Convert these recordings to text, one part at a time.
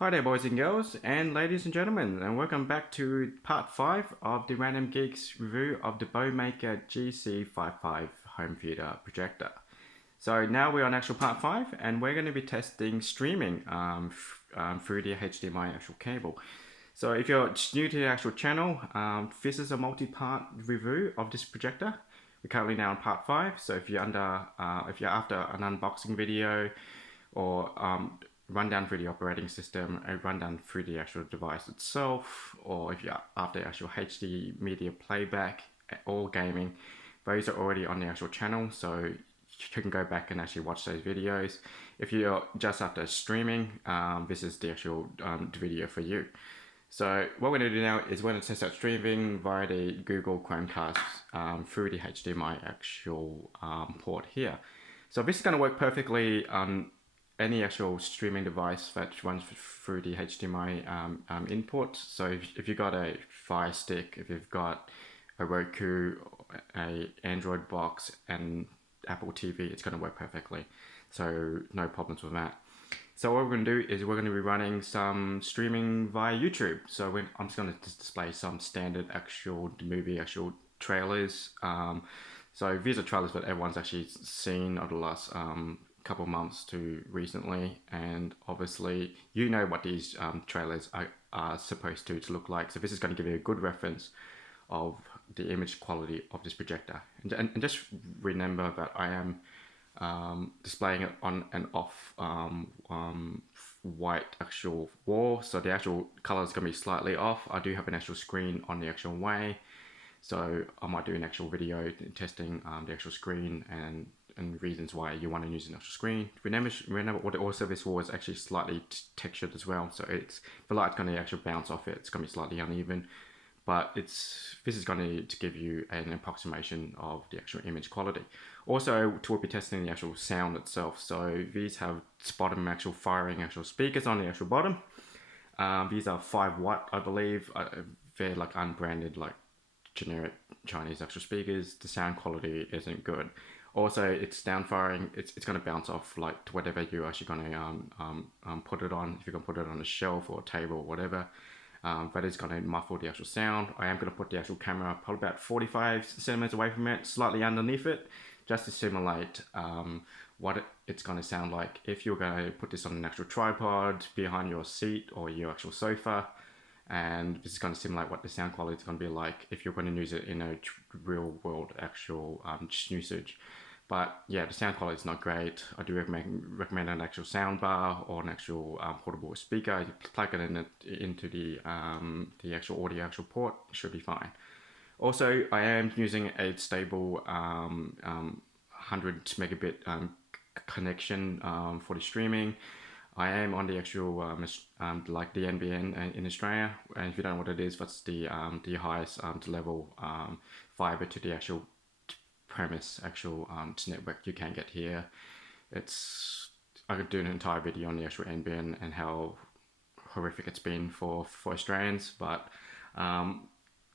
Hi there, boys and girls, and ladies and gentlemen, and welcome back to part 5 of the Random Geeks review of the Bomaker GC555 home theater projector. So now we're on actual part 5, and we're going to be testing streaming through the HDMI actual cable. So if you're new to the actual channel, this is a multi-part review of this projector. We're currently now on part 5, so if you're after an unboxing video or rundown through the operating system, a rundown through the actual device itself, or if you're after actual HD media playback or gaming, those are already on the actual channel, so you can go back and actually watch those videos. If you're just after streaming, this is the actual video for you. So what we're going to do now is we're going to test out streaming via the Google Chromecast through the HDMI actual port here. So this is going to work perfectly on any actual streaming device that runs through the HDMI input. So if you've got a Fire Stick, if you've got a Roku, a Android box, and Apple TV, it's going to work perfectly. So no problems with that. So what we're going to do is we're going to be running some streaming via YouTube. So I'm just going to display some standard actual movie trailers. So these are trailers that everyone's actually seen over the last couple months to recently, and obviously you know what these trailers are supposed to look like. So this is going to give you a good reference of the image quality of this projector. And just remember that I am displaying it on an off white actual wall, so the actual color is going to be slightly off. I do have an actual screen on the actual way, so I might do an actual video testing the actual screen and reasons why you want to use an actual screen. Remember also this wall is actually slightly textured as well, so the light's going to actually bounce off it. It's going to be slightly uneven, but this is going to give you an approximation of the actual image quality. Also, we'll be testing the actual sound itself. So these have bottom actual firing actual speakers on the actual bottom. These are 5 watt, I believe. They're like unbranded, like generic Chinese actual speakers. The sound quality isn't good. Also, it's down firing. It's going to bounce off like to whatever you're actually going to put it on. If you're going to put it on a shelf or a table or whatever, that is going to muffle the actual sound. I am going to put the actual camera probably about 45 centimeters away from it, slightly underneath it, just to simulate what it's going to sound like if you're going to put this on an actual tripod behind your seat or your actual sofa. And this is going to simulate what the sound quality is going to be like if you're going to use it in a real world actual usage. But yeah, the sound quality is not great. I do recommend an actual sound bar or an actual portable speaker. You plug it into the actual audio actual port, should be fine. Also, I am using a stable 100 megabit connection for the streaming. I am on the actual like the NBN in Australia, and if you don't know what it is, that's the highest level fiber to the actual premise actual network you can get here. I could do an entire video on the actual NBN and how horrific it's been for Australians, but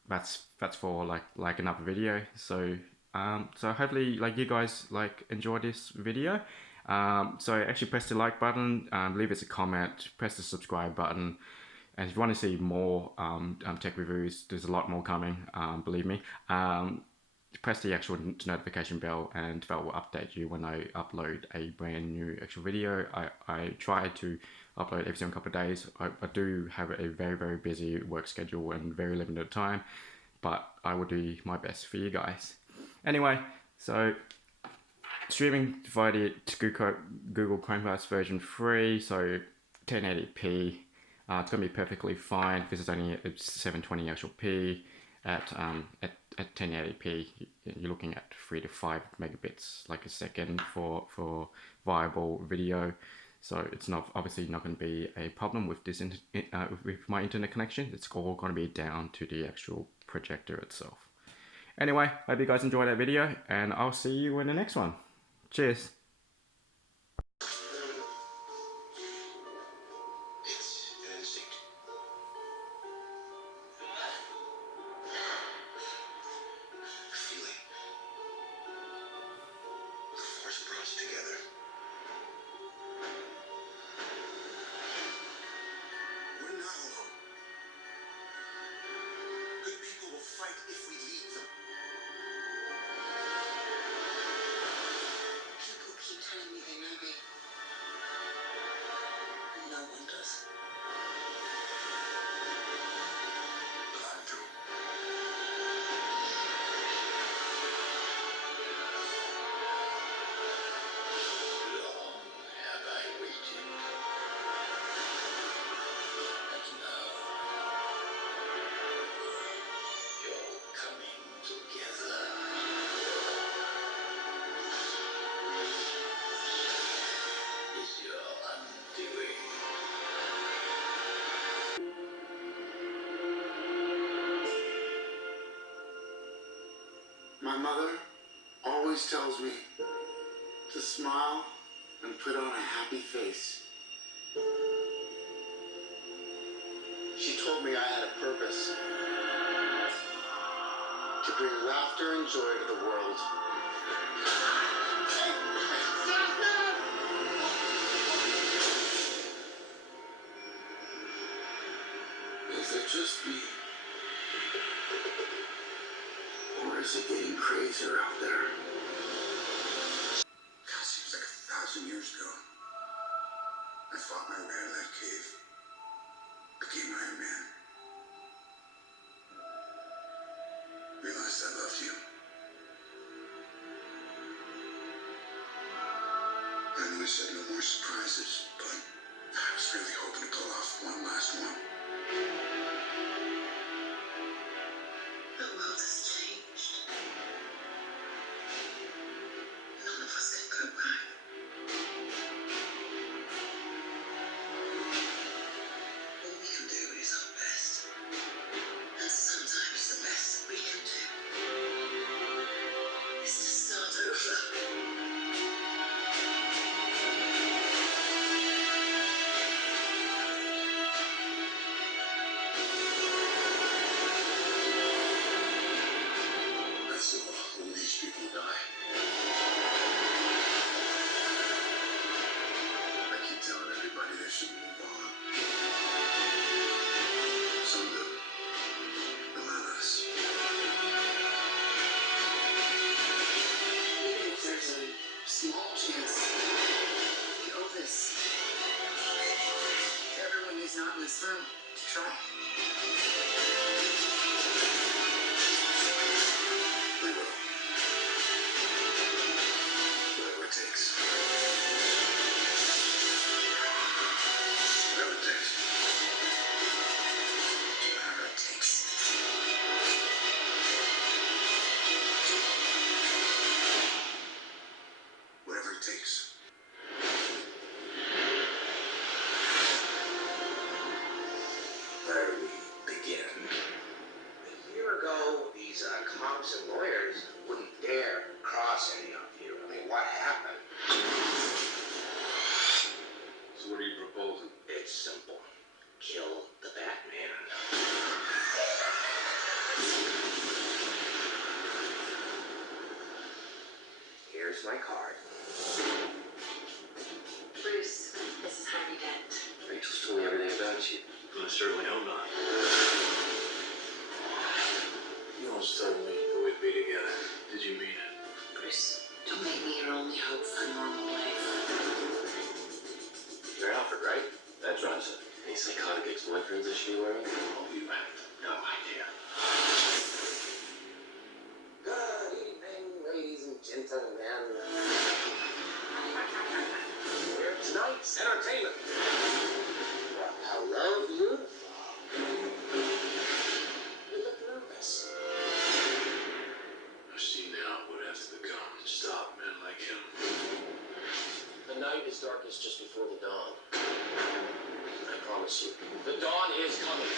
that's for like another video. So so hopefully like you guys like enjoy this video. So actually press the like button, leave us a comment, press the subscribe button, and if you want to see more tech reviews, there's a lot more coming, believe me. Press the actual notification bell, and that will update you when I upload a brand new actual video. I try to upload every single couple of days. I do have a very, very busy work schedule and very limited time, but I will do my best for you guys. Anyway, so streaming via the Google Chromecast version 3, so 1080p. It's going to be perfectly fine. This is only 720 actual p at 1080p. You're looking at 3 to 5 megabits like a second for viable video. So it's obviously not going to be a problem with this with my internet connection. It's all going to be down to the actual projector itself. Anyway, hope you guys enjoyed that video, and I'll see you in the next one. Cheers. My mother always tells me to smile and put on a happy face. She told me I had a purpose. To bring laughter and joy to the world. Is it just me? Or is it getting crazier out there? God, seems like 1,000 years ago. I fought my way out of that cave. Became Iron Man. Realized I loved you. I know I said no more surprises, but I was really hoping to pull off one last one. The world has changed. None of us can go back. All we can do is our best. And sometimes the best we can do is to start over. That's all. All these people die. I keep telling everybody they should move on. Some do, but not us. Even if there's a small chance, we owe this to everyone who's not in this room to try. We will. Whatever it takes. Whatever it takes. Whatever it takes. Whatever it takes. Where do we begin? A year ago, these cops and lawyers wouldn't dare cross any of you. I mean, what happened? So what are you proposing? It's simple. Kill the Batman. Here's my card. Bruce, this is Harvey Dent. Rachel's told me everything about you. I certainly hope not. You almost told me. But we'd be together. Did you mean it? Bruce, don't make me your only hope for normal life. You're Alfred, right? That's right, sir. Any psychotic ex-boyfriends that should be wearing? Oh, you have no idea. Good evening, ladies and gentlemen. Here tonight's entertainment. Well, hello, beautiful. You look nervous. I've seen now what has to become to stop men like him. The night is darkest just before the dawn. I promise you, the dawn is coming.